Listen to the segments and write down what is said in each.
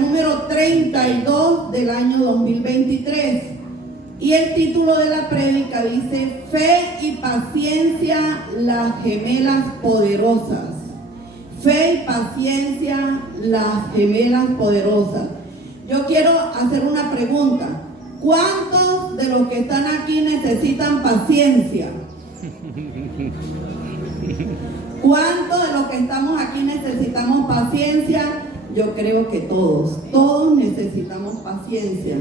número 32 del año 2023. Y el título de la prédica dice: Fe y paciencia, las gemelas poderosas. Fe y paciencia, las gemelas poderosas. Yo quiero hacer una pregunta. ¿Cuántos de los que están aquí necesitan paciencia? ¿Cuántos de los que estamos aquí necesitamos paciencia? Yo creo que todos necesitamos paciencia.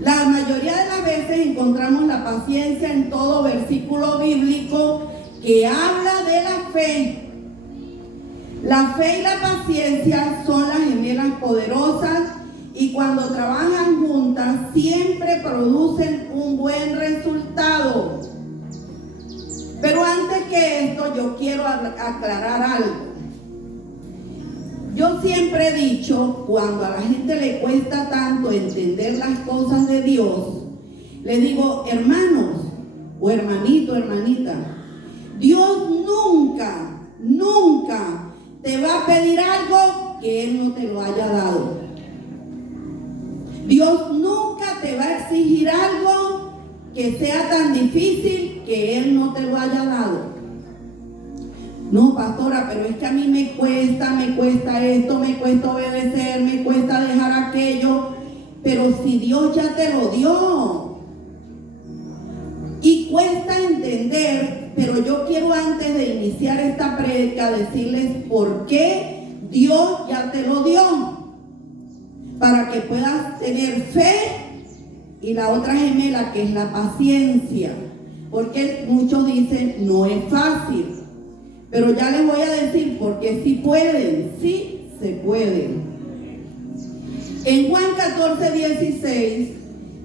La mayoría de las veces encontramos la paciencia en todo versículo bíblico que habla de la fe. La fe y la paciencia son las gemelas poderosas y cuando trabajan juntas siempre producen un buen resultado. Pero antes que esto yo quiero aclarar algo. Yo siempre he dicho, cuando a la gente le cuesta tanto entender las cosas de Dios, le digo: hermanos o hermanito, hermanita, Dios nunca te va a pedir algo que Él no te lo haya dado. Dios nunca te va a exigir algo que sea tan difícil que Él no te lo haya dado. No, pastora, pero es que a mí me cuesta esto, me cuesta obedecer, me cuesta dejar aquello. Pero si Dios ya te lo dio. Y cuesta entender, pero yo quiero antes de iniciar esta prédica decirles por qué Dios ya te lo dio. Para que puedas tener fe y la otra gemela que es la paciencia. Porque muchos dicen, no es fácil. Pero ya les voy a decir porque sí pueden, sí se pueden. En Juan 14:16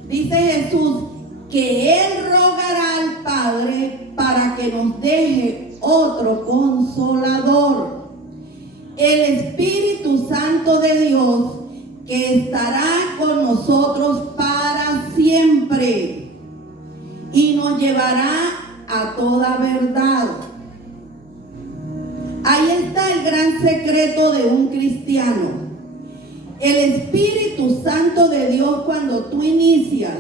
dice Jesús que Él rogará al Padre para que nos deje otro consolador, el Espíritu Santo de Dios, que estará con nosotros para siempre y nos llevará a toda verdad. Ahí está el gran secreto de un cristiano. El Espíritu Santo de Dios, cuando tú inicias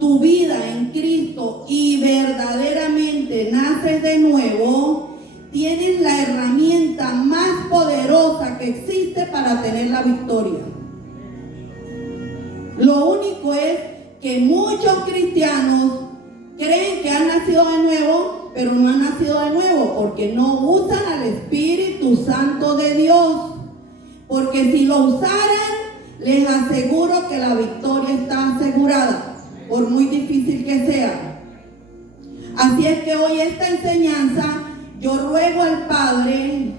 tu vida en Cristo y verdaderamente naces de nuevo, tienes la herramienta más poderosa que existe para tener la victoria. Lo único es que muchos cristianos creen que han nacido de nuevo, pero no han nacido de nuevo porque no usan al Espíritu Santo de Dios. Porque si lo usaran, les aseguro que la victoria está asegurada, por muy difícil que sea. Así es que hoy esta enseñanza, yo ruego al Padre,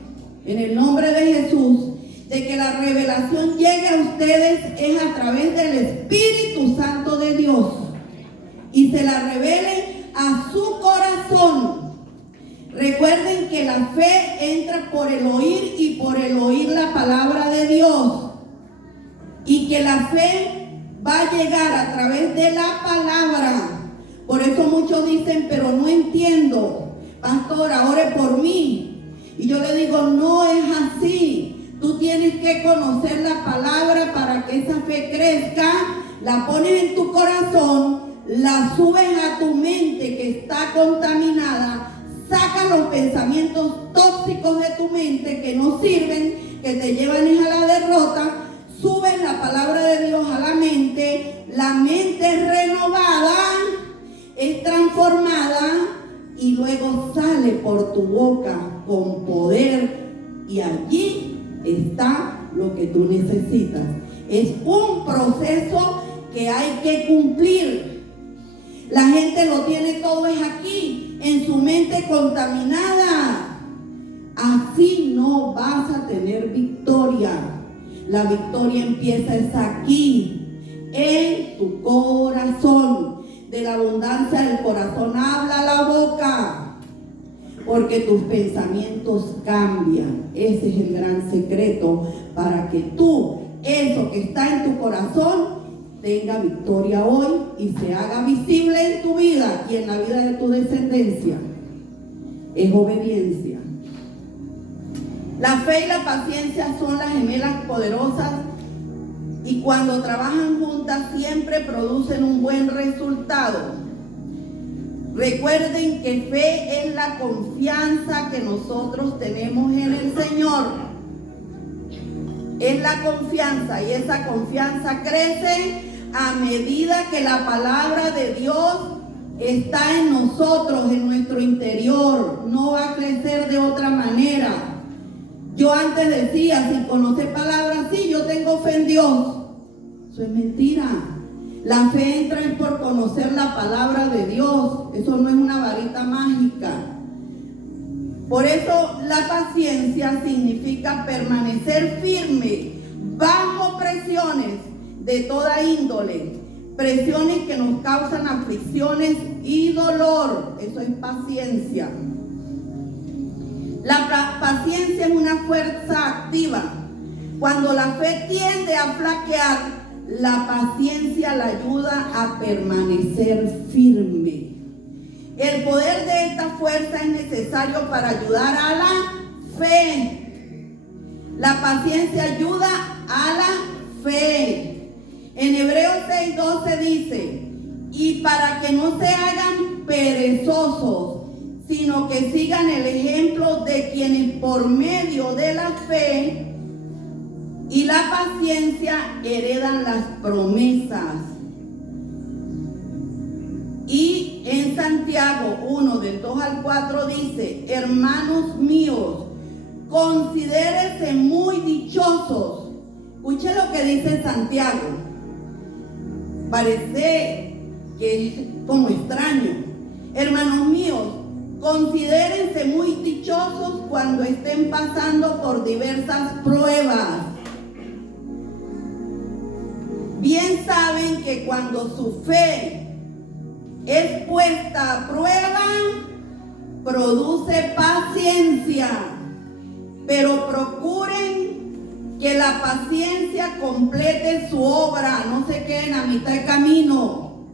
en el nombre de Jesús, de que la revelación llegue a ustedes es a través del Espíritu Santo de Dios y se la revele a su corazón. Recuerden que la fe entra por el oír y por el oír la palabra de Dios, y que la fe va a llegar a través de la palabra. Por eso muchos dicen, pero no entiendo, pastora, ore por mí. Y yo le digo, no es así. Tú tienes que conocer la palabra para que esa fe crezca, la pones en tu corazón, la subes a tu mente que está contaminada, sacas los pensamientos tóxicos de tu mente que no sirven, que te llevan a la derrota, subes la palabra de Dios a la mente es renovada, es transformada y luego sale por tu boca con poder y allí está lo que tú necesitas. Es un proceso que hay que cumplir. La gente lo tiene todo es aquí, en su mente contaminada. Así no vas a tener victoria. La victoria empieza es aquí, en tu corazón. De la abundancia del corazón habla la boca, porque tus pensamientos cambian. Ese es el gran secreto para que tú, eso que está en tu corazón, tenga victoria hoy y se haga visible en tu vida y en la vida de tu descendencia. Es obediencia. La fe y la paciencia son las gemelas poderosas y cuando trabajan juntas siempre producen un buen resultado. Recuerden que fe es la confianza que nosotros tenemos en el Señor. Es la confianza, y esa confianza crece a medida que la palabra de Dios está en nosotros, en nuestro interior. No va a crecer de otra manera. Yo antes decía, sin conocer palabras, sí, yo tengo fe en Dios. Eso es mentira. La fe entra por conocer la palabra de Dios. Eso no es una varita mágica. Por eso la paciencia significa permanecer firme bajo presiones de toda índole. Presiones que nos causan aflicciones y dolor. Eso es paciencia. La paciencia es una fuerza activa. Cuando la fe tiende a flaquear, la paciencia la ayuda a permanecer firme. El poder de esta fuerza es necesario para ayudar a la fe. La paciencia ayuda a la fe. En Hebreos 6:12 dice: y para que no se hagan perezosos, sino que sigan el ejemplo de quienes por medio de la fe y la paciencia heredan las promesas. Y en Santiago 1, del 2 al 4 dice: hermanos míos, considérense muy dichosos. Escuche lo que dice Santiago. Parece que es como extraño. Hermanos míos, considérense muy dichosos cuando estén pasando por diversas pruebas. Bien saben que cuando su fe es puesta a prueba, produce paciencia. Pero procuren que la paciencia complete su obra, no se queden a mitad de camino,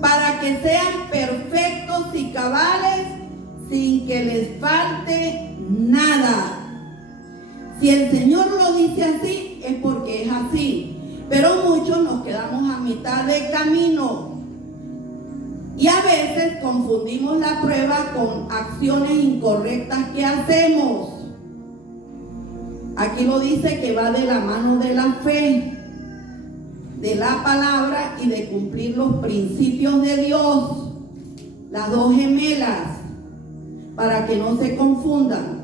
para que sean perfectos y cabales sin que les falte nada. Si el Señor lo dice así, es porque es así. Pero muchos nos quedamos a mitad de camino. Y a veces confundimos la prueba con acciones incorrectas que hacemos. Aquí lo dice que va de la mano de la fe, de la palabra y de cumplir los principios de Dios. Las dos gemelas, para que no se confundan.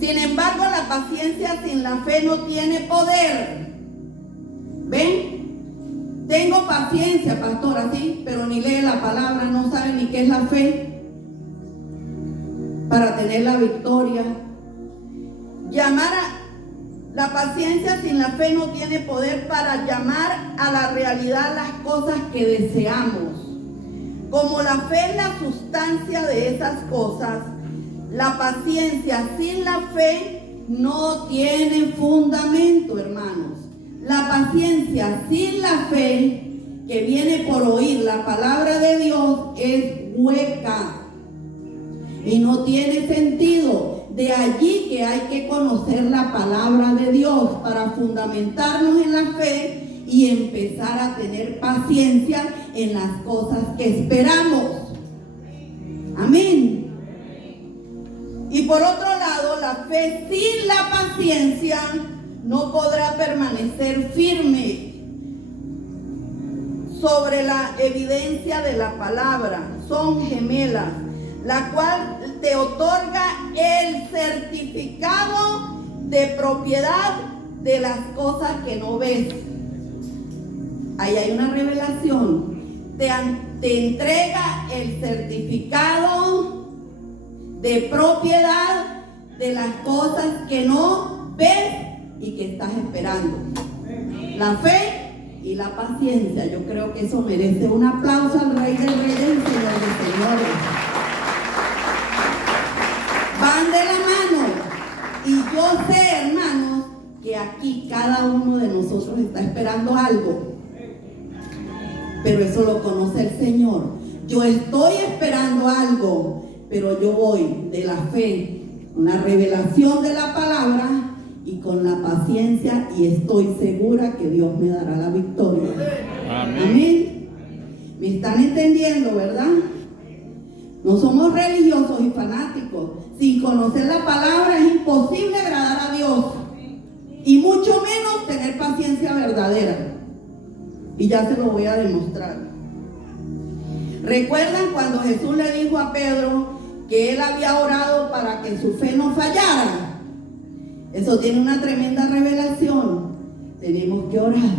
Sin embargo, la paciencia sin la fe no tiene poder. ¿Ven? Tengo paciencia, pastora, sí, pero ni lee la palabra, no sabe ni qué es la fe para tener la victoria. La paciencia sin la fe no tiene poder para llamar a la realidad las cosas que deseamos. Como la fe es la sustancia de esas cosas, la paciencia sin la fe no tiene fundamento, hermanos. La paciencia sin la fe, que viene por oír la palabra de Dios, es hueca y no tiene sentido. De allí que hay que conocer la palabra de Dios para fundamentarnos en la fe y empezar a tener paciencia en las cosas que esperamos. Amén. Y por otro lado, la fe sin la paciencia no podrá permanecer firme sobre la evidencia de la palabra. Son gemelas, la cual te otorga el certificado de propiedad de las cosas que no ves. Ahí hay una revelación. Te entrega el certificado de propiedad de las cosas que no ves y que estás esperando. La fe y la paciencia. Yo creo que eso merece un aplauso al Rey del Rey y Señor de Señores. Van de la mano. Y yo sé, hermanos, que aquí cada uno de nosotros está esperando algo. Pero eso lo conoce el Señor. Yo estoy esperando algo, pero yo voy de la fe, una revelación de la palabra, y con la paciencia, y estoy segura que Dios me dará la victoria. Amén. Amén. ¿Me están entendiendo, verdad? No somos religiosos y fanáticos. Sin conocer la palabra es imposible agradar a Dios, y mucho menos tener paciencia verdadera. Y ya se lo voy a demostrar. ¿Recuerdan cuando Jesús le dijo a Pedro que él había orado para que su fe no fallara? Eso tiene una tremenda revelación. Tenemos que orar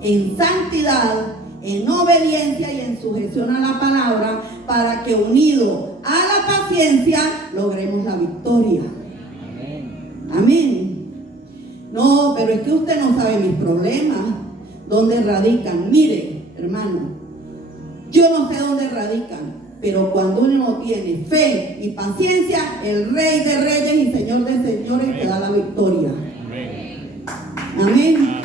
en santidad, en obediencia y en sujeción a la palabra, para que unido a la paciencia logremos la victoria. Amén. No, pero es que usted no sabe mis problemas, dónde radican. Mire, hermano, yo no sé dónde radican, pero cuando uno tiene fe y paciencia, el Rey de Reyes y Señor de Señores te da la victoria. Amén. Amén. Amén.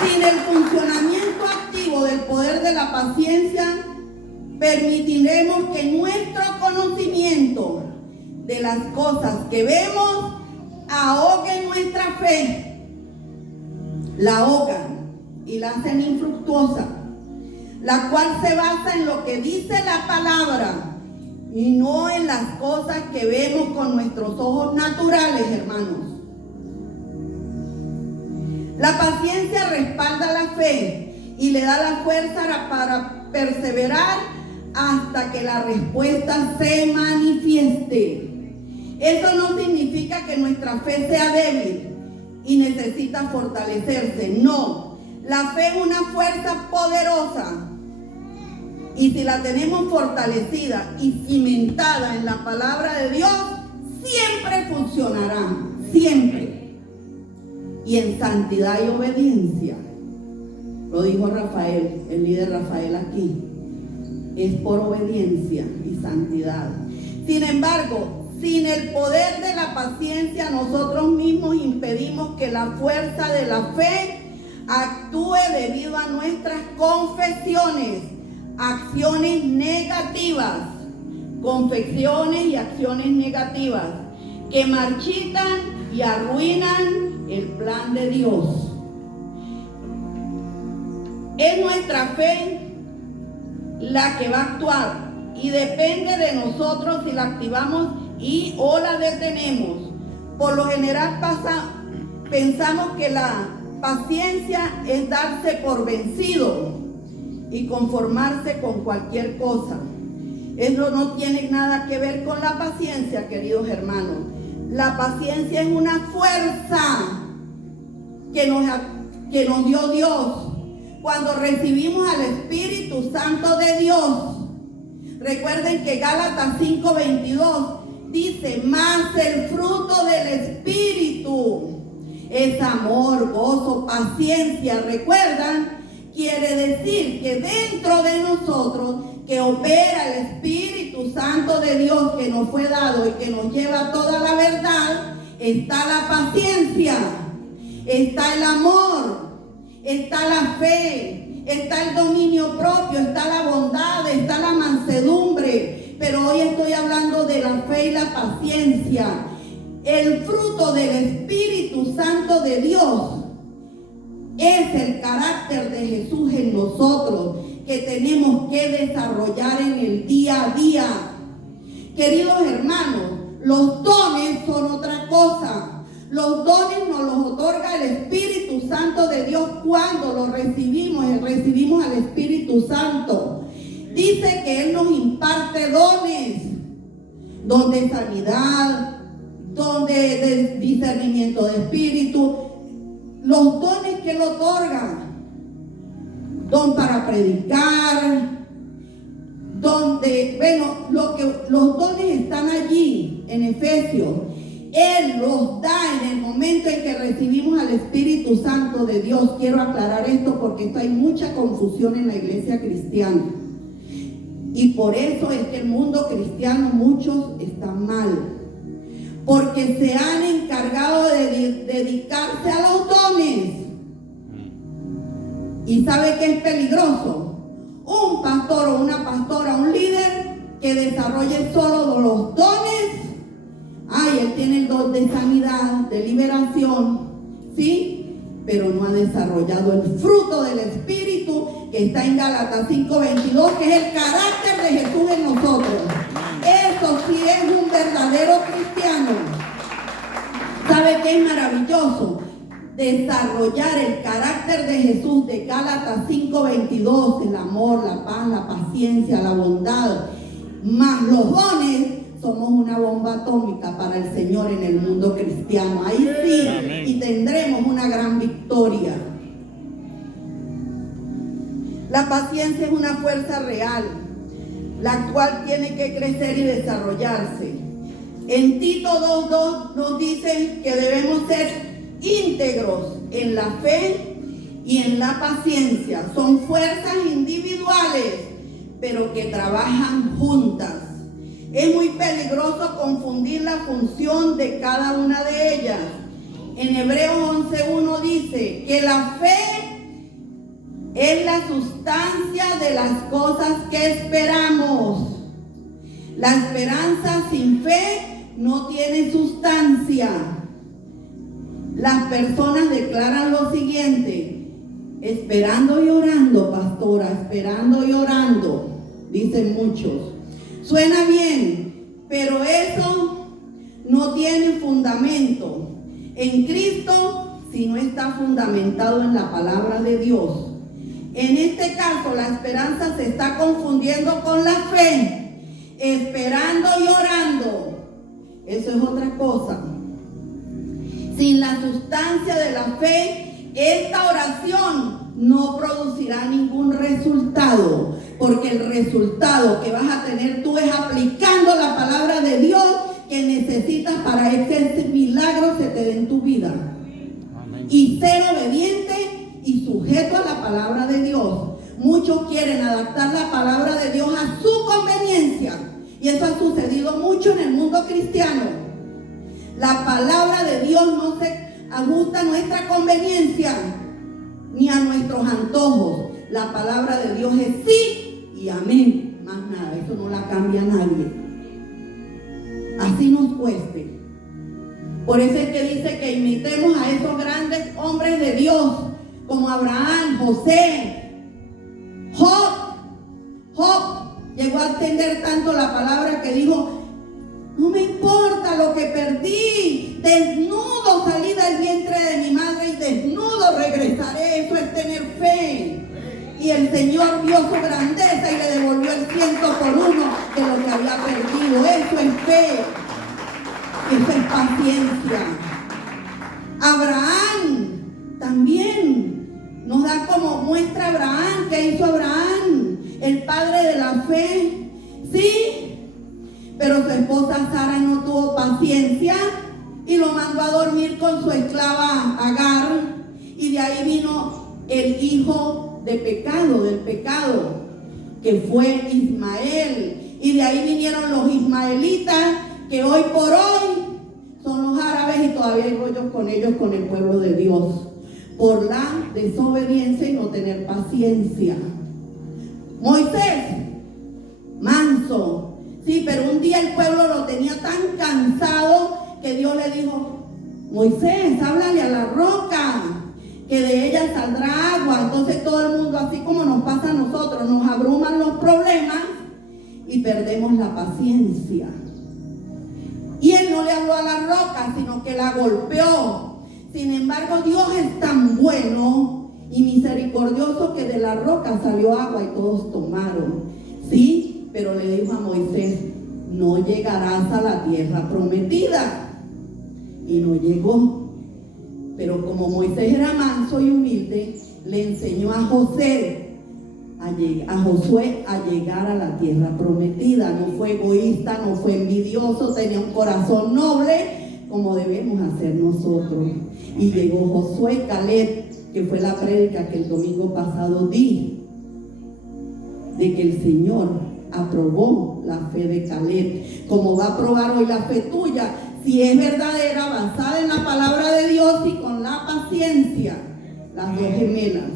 Sin el funcionamiento activo del poder de la paciencia, permitiremos que nuestro conocimiento de las cosas que vemos ahogue nuestra fe. La ahogan y la hacen infructuosa, la cual se basa en lo que dice la palabra y no en las cosas que vemos con nuestros ojos naturales, hermanos. La paciencia respalda la fe y le da la fuerza para perseverar hasta que la respuesta se manifieste. Eso no significa que nuestra fe sea débil y necesita fortalecerse. No, la fe es una fuerza poderosa, y si la tenemos fortalecida y cimentada en la palabra de Dios, siempre funcionará, siempre. Y en santidad y obediencia, lo dijo Rafael, el líder Rafael aquí, es por obediencia y santidad. Sin embargo, sin el poder de la paciencia, nosotros mismos impedimos que la fuerza de la fe actúe debido a nuestras confesiones, acciones negativas, confesiones y acciones negativas que marchitan y arruinan el plan de Dios. Es nuestra fe la que va a actuar, y depende de nosotros si la activamos o la detenemos. Por lo general pensamos que la paciencia es darse por vencido y conformarse con cualquier cosa. Eso no tiene nada que ver con la paciencia, queridos hermanos. La paciencia es una fuerza que nos dio Dios cuando recibimos al Espíritu Santo de Dios. Recuerden que Gálatas 5:22 dice: mas el fruto del Espíritu es amor, gozo, paciencia. ¿Recuerdan? Quiere decir que dentro de nosotros, que opera el Espíritu Santo de Dios que nos fue dado y que nos lleva a toda la verdad, está la paciencia, está el amor, está la fe, está el dominio propio, está la bondad, está la mansedumbre. Pero hoy estoy hablando de la fe y la paciencia. El fruto del Espíritu Santo de Dios es el carácter de Jesús en nosotros, que tenemos que desarrollar en el día a día. Queridos hermanos, los dones son otra cosa. Los dones nos los otorga el Espíritu Santo de Dios cuando los recibimos al Espíritu Santo. Dice que Él nos imparte dones, don de sanidad, don de discernimiento de espíritu, los dones que Él otorga, don para predicar, los dones están allí en Efesios. Él los da en el momento en que recibimos al Espíritu Santo de Dios. Quiero aclarar esto porque esto hay mucha confusión en la iglesia cristiana. Y por eso es que el mundo cristiano, muchos están mal, porque se han encargado de dedicarse a los dones. ¿Y sabe qué es peligroso? Un pastor o una pastora, un líder que desarrolle solo los dones, Ay, él tiene el don de sanidad, de liberación, ¿sí? Pero no ha desarrollado el fruto del Espíritu que está en Gálatas 5:22, que es el carácter de Jesús en nosotros. Eso sí es un verdadero cristiano. ¿Sabe qué es maravilloso? Desarrollar el carácter de Jesús de Gálatas 5:22, el amor, la paz, la paciencia, la bondad, más los dones. Somos una bomba atómica para el Señor en el mundo cristiano. Ahí sí, amén, y tendremos una gran victoria. La paciencia es una fuerza real, la cual tiene que crecer y desarrollarse. En Tito 2:2 nos dice que debemos ser íntegros en la fe y en la paciencia. Son fuerzas individuales, pero que trabajan juntas. Es muy peligroso confundir la función de cada una de ellas. En Hebreos 11:1 dice que la fe es la sustancia de las cosas que esperamos. La esperanza sin fe no tiene sustancia. Las personas declaran lo siguiente: esperando y orando, pastora, esperando y orando, dicen muchos. Suena bien, pero eso no tiene fundamento en Cristo si no está fundamentado en la palabra de Dios. En este caso, la esperanza se está confundiendo con la fe, esperando y orando. Eso es otra cosa. Sin la sustancia de la fe, esta oración no producirá ningún resultado, porque el resultado que vas a tener tú es aplicando la palabra de Dios que necesitas para que ese milagro se te dé en tu vida. amén, Y ser obediente y sujeto a la palabra de Dios. Muchos quieren adaptar la palabra de Dios a su conveniencia, y eso ha sucedido mucho en el mundo cristiano. La palabra de Dios no se ajusta a nuestra conveniencia ni a nuestros antojos. La palabra de Dios es sí y amén, más nada. Eso no la cambia nadie, así nos cueste. Por eso es que dice que imitemos a esos grandes hombres de Dios, como Abraham, José, Job llegó a entender tanto la palabra que dijo: no me importa lo que perdí, desnudo salí del vientre de mi madre y desnudo regresaré. Eso es tener fe. Y el Señor vio su grandeza y le devolvió el 100 por 1 de lo que había perdido. Eso es fe. Eso es paciencia. Abraham también nos da como muestra Abraham. ¿Qué hizo Abraham? El padre de la fe. Sí, pero su esposa Sara no tuvo paciencia y lo mandó a dormir con su esclava Agar, y de ahí vino el hijo del pecado, que fue Ismael, y de ahí vinieron los ismaelitas, que hoy por hoy son los árabes, y todavía hay rollos con ellos, con el pueblo de Dios, por la desobediencia y no tener paciencia. Moisés, manso. Sí, pero un día el pueblo lo tenía tan cansado que Dios le dijo: Moisés, háblale a la roca, que de ella saldrá agua. Entonces todo el mundo, así como nos pasa a nosotros, nos abruman los problemas y perdemos la paciencia. Y él no le habló a la roca, sino que la golpeó. Sin embargo, Dios es tan bueno y misericordioso que de la roca salió agua y todos tomaron. ¿Sí? Pero le dijo a Moisés: no llegarás a la tierra prometida. Y no llegó. Pero como Moisés era manso y humilde, le enseñó a Josué a llegar a la tierra prometida. No fue egoísta, no fue envidioso, tenía un corazón noble, como debemos hacer nosotros. Y llegó Josué y Caleb, que fue la prédica que el domingo pasado di, de que el Señor aprobó la fe de Caleb, como va a aprobar hoy la fe tuya, si es verdadera, basada en la palabra de Dios y con la paciencia. Las dos gemelas.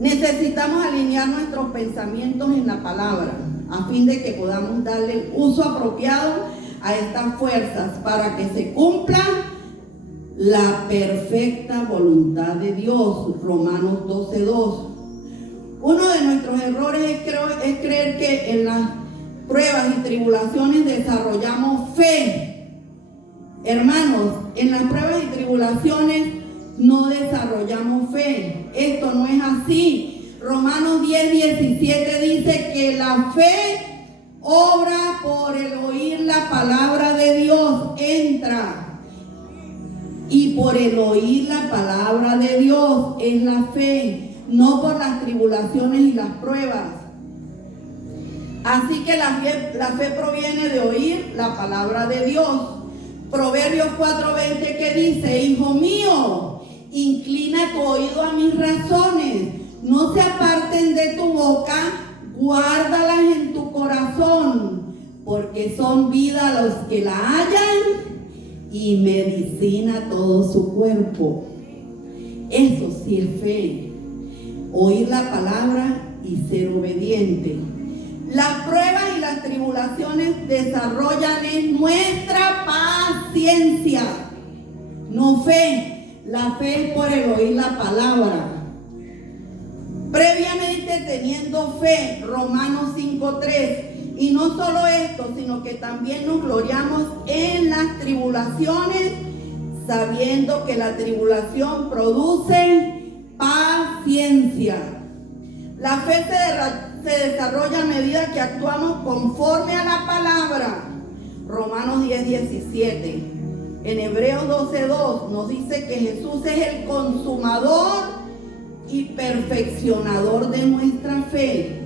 Necesitamos alinear nuestros pensamientos en la palabra, a fin de que podamos darle uso apropiado a estas fuerzas para que se cumpla la perfecta voluntad de Dios. Romanos 12:2. Uno de nuestros errores es creer que en las pruebas y tribulaciones desarrollamos fe. Hermanos, en las pruebas y tribulaciones no desarrollamos fe. Esto no es así. Romanos 10:17 dice que la fe obra por el oír la palabra de Dios, entra. Y por el oír la palabra de Dios es la fe, no por las tribulaciones y las pruebas. Así que la fe proviene de oír la palabra de Dios. Proverbios 4:20 que dice: hijo mío, inclina tu oído a mis razones, no se aparten de tu boca, guárdalas en tu corazón, porque son vida a los que la hallan y medicina a todo su cuerpo. Eso sí es fe, oír la palabra y ser obediente. Las pruebas y las tribulaciones desarrollan en nuestra paciencia, no fe. La fe es por el oír la palabra. Previamente teniendo fe, Romanos 5:3. Y no solo esto, sino que también nos gloriamos en las tribulaciones, sabiendo que la tribulación produce paciencia. La fe se desarrolla a medida que actuamos conforme a la palabra. Romanos 10:17. En Hebreos 12:2 nos dice que Jesús es el consumador y perfeccionador de nuestra fe.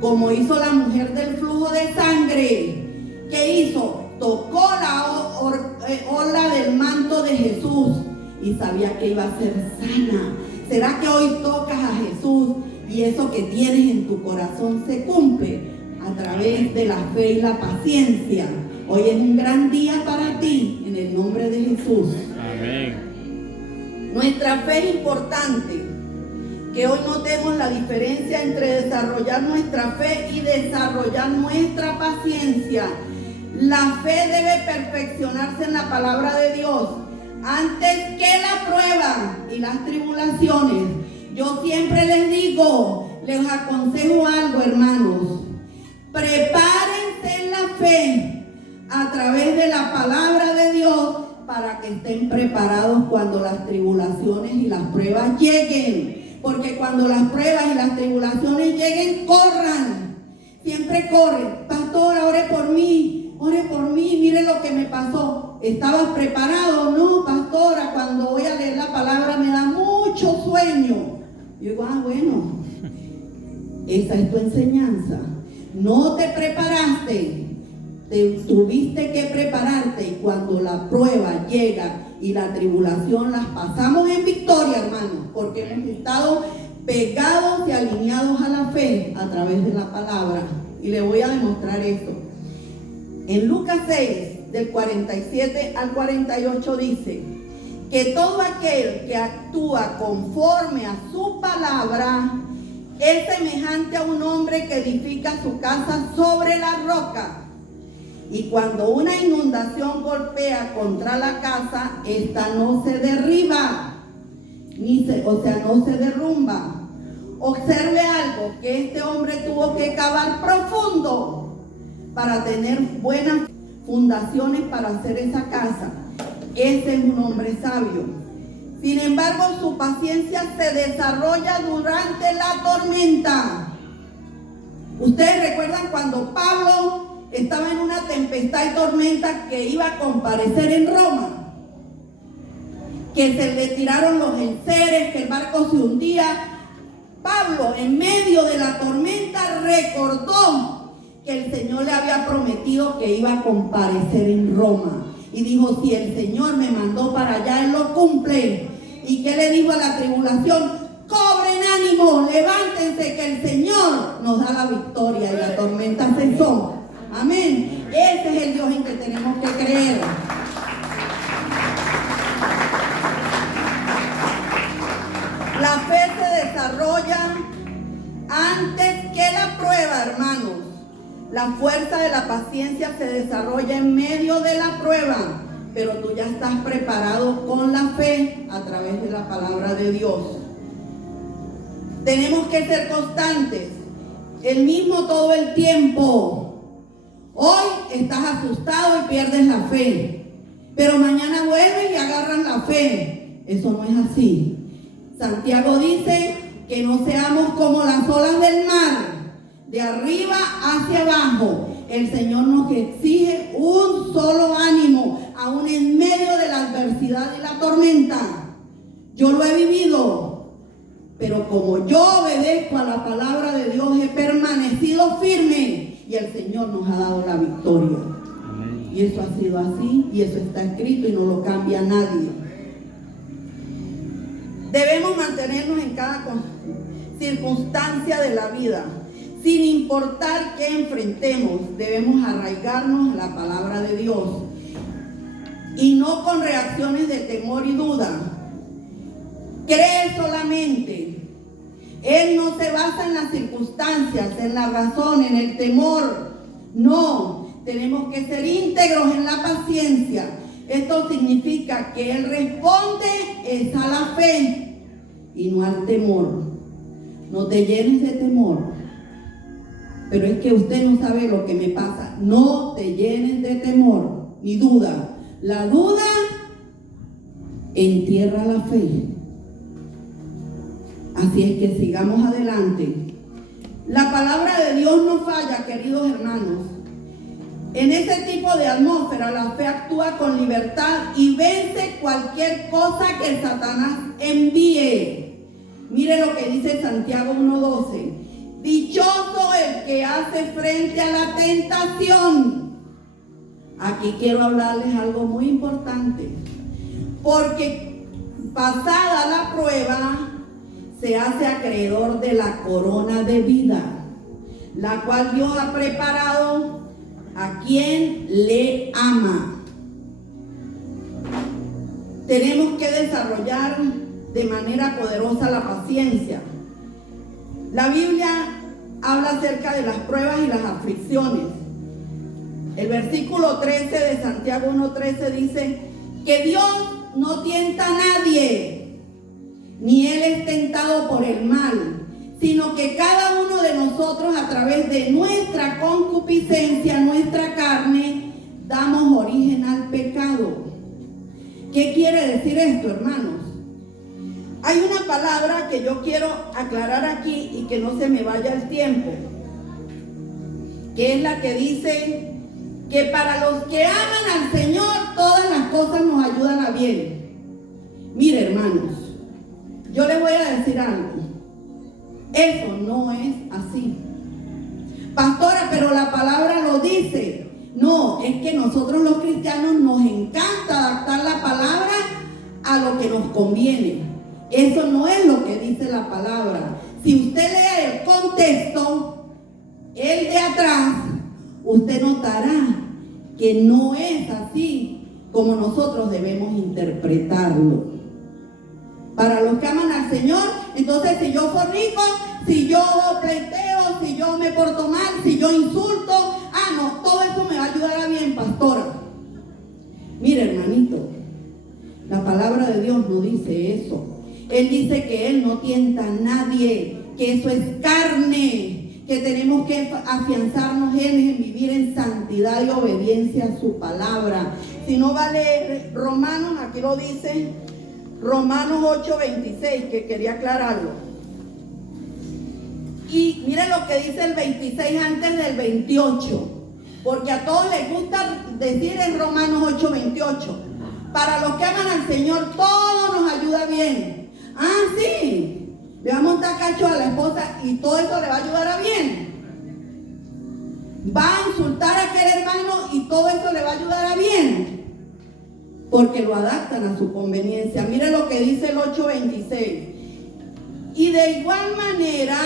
Como hizo la mujer del flujo de sangre. ¿Qué hizo? Tocó la orla del manto de Jesús y sabía que iba a ser sana. ¿Será que hoy tocas a Jesús y eso que tienes en tu corazón se cumple a través de la fe y la paciencia? Hoy es un gran día para ti, en el nombre de Jesús. Amén. Nuestra fe es importante. Que hoy notemos la diferencia entre desarrollar nuestra fe y desarrollar nuestra paciencia. La fe debe perfeccionarse en la palabra de Dios antes que la prueba y las tribulaciones. Yo siempre les digo, les aconsejo algo, hermanos. Prepárense en la fe a través de la palabra de Dios para que estén preparados cuando las tribulaciones y las pruebas lleguen. Porque cuando las pruebas y las tribulaciones lleguen, corran. Siempre corren. Pastora, ore por mí, mire lo que me pasó. ¿Estabas preparado? No, pastora, cuando voy a leer la palabra me da mucho sueño. Yo digo, bueno, esa es tu enseñanza. No te preparaste, tuviste que prepararte, y cuando la prueba llega y la tribulación las pasamos en victoria, hermanos, porque hemos estado pegados y alineados a la fe a través de la palabra. Y le voy a demostrar esto. En Lucas 6, del 47 al 48 dice que todo aquel que actúa conforme a su palabra es semejante a un hombre que edifica su casa sobre la roca. Y cuando una inundación golpea contra la casa, esta no se derriba, no se derrumba. Observe algo, que este hombre tuvo que cavar profundo para tener buenas fundaciones para hacer esa casa. Ese es un hombre sabio. Sin embargo, su paciencia se desarrolla durante la tormenta. Ustedes recuerdan cuando Pablo estaba en una tempestad y tormenta que iba a comparecer en Roma, que se le tiraron los enseres, que el barco se hundía. Pablo, en medio de la tormenta, recordó que el Señor le había prometido que iba a comparecer en Roma. Y dijo, si el Señor me mandó para allá, Él lo cumple. ¿Y qué le dijo a la tribulación? Cobren ánimo, levántense, que el Señor nos da la victoria. Y la tormenta cesó. Amén. Ese es el Dios en que tenemos que creer. La fe se desarrolla antes que la prueba, hermanos. La fuerza de la paciencia se desarrolla en medio de la prueba, pero tú ya estás preparado con la fe a través de la palabra de Dios. Tenemos que ser constantes, el mismo todo el tiempo. Hoy estás asustado y pierdes la fe, pero mañana vuelves y agarras la fe. Eso no es así. Santiago dice que no seamos como las olas del mar, de arriba hacia abajo. El Señor nos exige un solo ánimo, aún en medio de la adversidad y la tormenta. Yo lo he vivido, pero como yo obedezco a la palabra de Dios, he permanecido firme y el Señor nos ha dado la victoria. Amén. Y eso ha sido así, y eso está escrito y no lo cambia nadie. Debemos mantenernos en cada circunstancia de la vida. Sin importar qué enfrentemos, debemos arraigarnos a la palabra de Dios y no con reacciones de temor y duda. Cree solamente. Él no se basa en las circunstancias, en la razón, en el temor. No, tenemos que ser íntegros en la paciencia. Esto significa que Él responde es a la fe y no al temor. No te llenes de temor. Pero es que usted no sabe lo que me pasa. No te llenes de temor ni duda. La duda entierra la fe. Así es que sigamos adelante. La palabra de Dios no falla, queridos hermanos. En ese tipo de atmósfera, la fe actúa con libertad y vence cualquier cosa que Satanás envíe. Mire lo que dice Santiago 1:12. Dichoso el que hace frente a la tentación. Aquí quiero hablarles algo muy importante. Porque pasada la prueba, se hace acreedor de la corona de vida, la cual Dios ha preparado a quien le ama. Tenemos que desarrollar de manera poderosa la paciencia. La Biblia habla acerca de las pruebas y las aflicciones. El versículo 13 de Santiago 1:13 dice que Dios no tienta a nadie, ni Él es tentado por el mal, sino que cada uno de nosotros a través de nuestra concupiscencia, nuestra carne, damos origen al pecado. ¿Qué quiere decir esto, hermanos? Hay una palabra que yo quiero aclarar aquí y que no se me vaya el tiempo, que es la que dice que para los que aman al Señor todas las cosas nos ayudan a bien. Mire, hermanos, yo les voy a decir algo. Eso no es así. Pastora, pero la palabra lo dice. No, es que nosotros los cristianos nos encanta adaptar la palabra a lo que nos conviene. Eso no es lo que dice la palabra. Si usted lee el contexto, el de atrás, usted notará que no es así como nosotros debemos interpretarlo. Para los que aman al Señor, entonces si yo fornico, si yo pleiteo, si yo me porto mal, si yo insulto, no, todo eso me va a ayudar a bien, pastora. Mire, hermanito, la palabra de Dios no dice eso. Él dice que Él no tienta a nadie, que eso es carne, que tenemos que afianzarnos en vivir en santidad y obediencia a su palabra. Si no va a leer Romanos, aquí lo dice, Romanos 8:26, que quería aclararlo. Y mire lo que dice el 26 antes del 28, porque a todos les gusta decir en Romanos 8:28, para los que aman al Señor todo nos ayuda bien. Sí, le va a montar cacho a la esposa y todo eso le va a ayudar a bien. Va a insultar a aquel hermano y todo eso le va a ayudar a bien, porque lo adaptan a su conveniencia. Mire lo que dice el 8:26. Y de igual manera,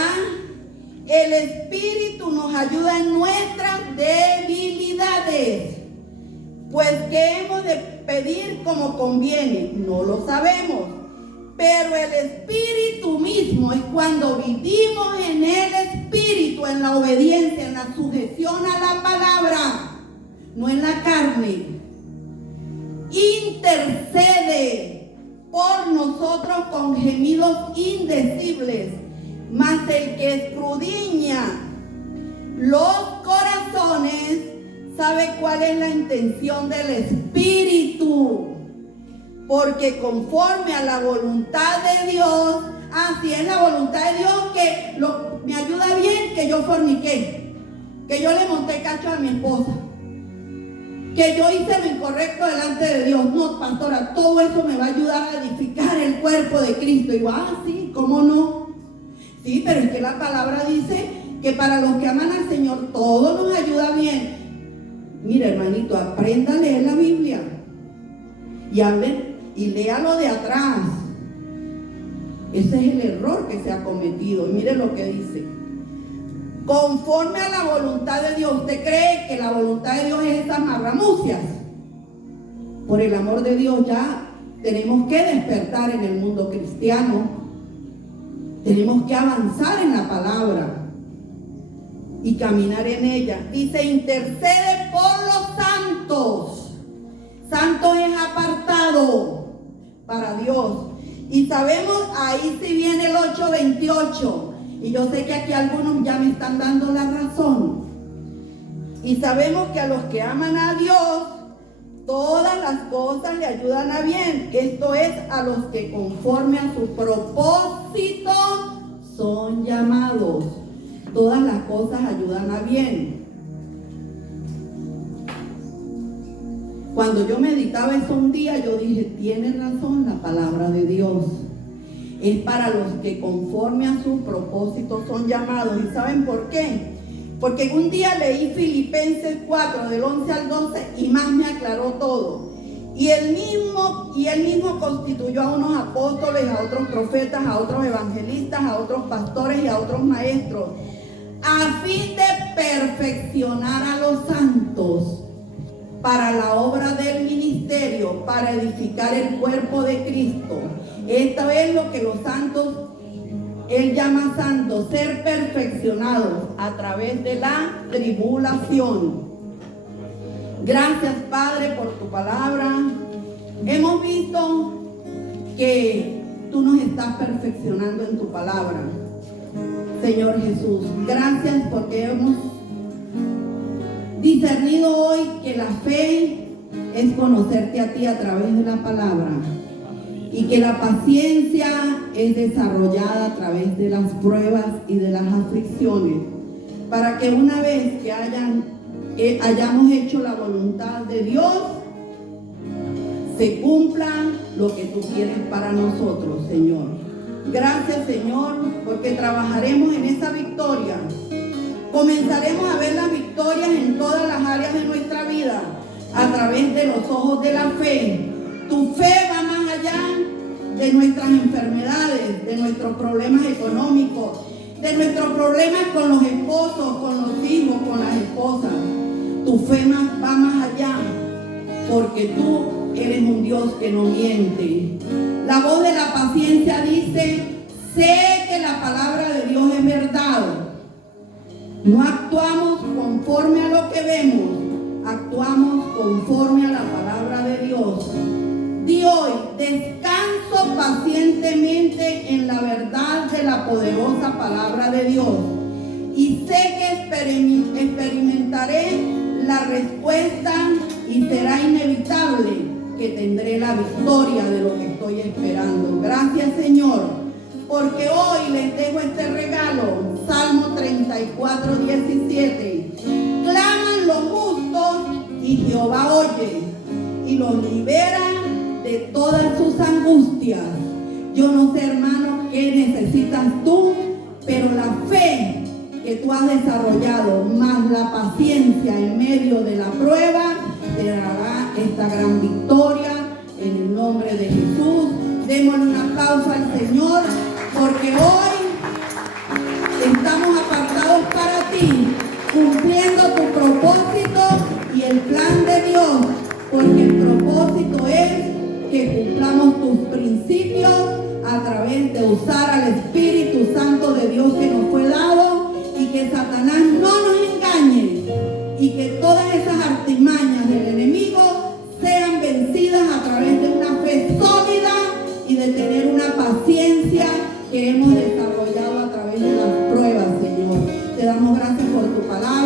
el Espíritu nos ayuda en nuestras debilidades. Pues ¿qué hemos de pedir como conviene? No lo sabemos. Pero el Espíritu mismo es cuando vivimos en el Espíritu, en la obediencia, en la sujeción a la palabra, no en la carne. Intercede por nosotros con gemidos indecibles, mas el que escudriña los corazones sabe cuál es la intención del Espíritu, porque conforme a la voluntad de Dios, así es la voluntad de Dios que me ayuda bien que yo forniqué, que yo le monté cacho a mi esposa, que yo hice lo incorrecto delante de Dios. No, pastora, todo eso me va a ayudar a edificar el cuerpo de Cristo. Y digo, sí, ¿cómo no? Sí, pero es que la palabra dice que para los que aman al Señor todo nos ayuda bien. Mire, hermanito, aprenda a leer la Biblia y hable y léalo de atrás. Ese es el error que se ha cometido. Y mire lo que dice: conforme a la voluntad de Dios. ¿Usted cree que la voluntad de Dios es esas marramucias? Por el amor de Dios, ya tenemos que despertar en el mundo cristiano. Tenemos que avanzar en la palabra y caminar en ella. Dice, intercede por los santos. Santo es apartado para Dios. Y sabemos, ahí sí viene el 8:28. Y yo sé que aquí algunos ya me están dando la razón. Y sabemos que a los que aman a Dios, todas las cosas le ayudan a bien. Esto es, a los que conforme a su propósito son llamados. Todas las cosas ayudan a bien. Cuando yo meditaba eso un día, yo dije, tiene razón la palabra de Dios. Es para los que conforme a su propósito son llamados. ¿Y saben por qué? Porque un día leí Filipenses 4, del 11 al 12, y más me aclaró todo. Y él mismo constituyó a unos apóstoles, a otros profetas, a otros evangelistas, a otros pastores y a otros maestros, a fin de perfeccionar a los santos para la obra del ministerio, para edificar el cuerpo de Cristo. Esto es lo que los santos, él llama santos, ser perfeccionados a través de la tribulación. Gracias, Padre, por tu palabra. Hemos visto que tú nos estás perfeccionando en tu palabra, Señor Jesús. Gracias porque hemos discernido hoy que la fe es conocerte a ti a través de la palabra, y que la paciencia es desarrollada a través de las pruebas y de las aflicciones, para que una vez que hayamos hecho la voluntad de Dios, se cumpla lo que tú quieres para nosotros, Señor. Gracias, Señor, porque trabajaremos en esa victoria. Comenzaremos a ver las victorias en todas las áreas de nuestra vida a través de los ojos de la fe. Tu fe va más allá de nuestras enfermedades, de nuestros problemas económicos, de nuestros problemas con los esposos, con los hijos, con las esposas. Tu fe va más allá, porque tú eres un Dios que no miente. La voz de la paciencia dice, sé que la palabra de Dios es verdad. No actuamos conforme a lo que vemos, actuamos conforme a la palabra de Dios. Di hoy, descanso pacientemente en la verdad de la poderosa palabra de Dios, y sé que experimentaré la respuesta y será inevitable que tendré la victoria de lo que estoy esperando. Gracias, Señor, porque hoy les dejo este regalo. Salmo 34:17. Claman los justos y Jehová oye y los libera de todas sus angustias. Yo no sé, hermano, qué necesitas tú, pero la fe que tú has desarrollado, más la paciencia en medio de la prueba, te dará esta gran victoria en el nombre de Jesús. Démosle un aplauso al Señor, porque hoy estamos apartados para ti, cumpliendo tu propósito y el plan de Dios, porque el propósito es que cumplamos tus principios a de usar al Espíritu Santo de Dios que nos fue dado y que Satanás no nos engañe y que todas esas artimañas del enemigo sean vencidas a través de una fe sólida y de tener una paciencia que hemos desarrollado a través de las pruebas, Señor. Te damos gracias por tu palabra.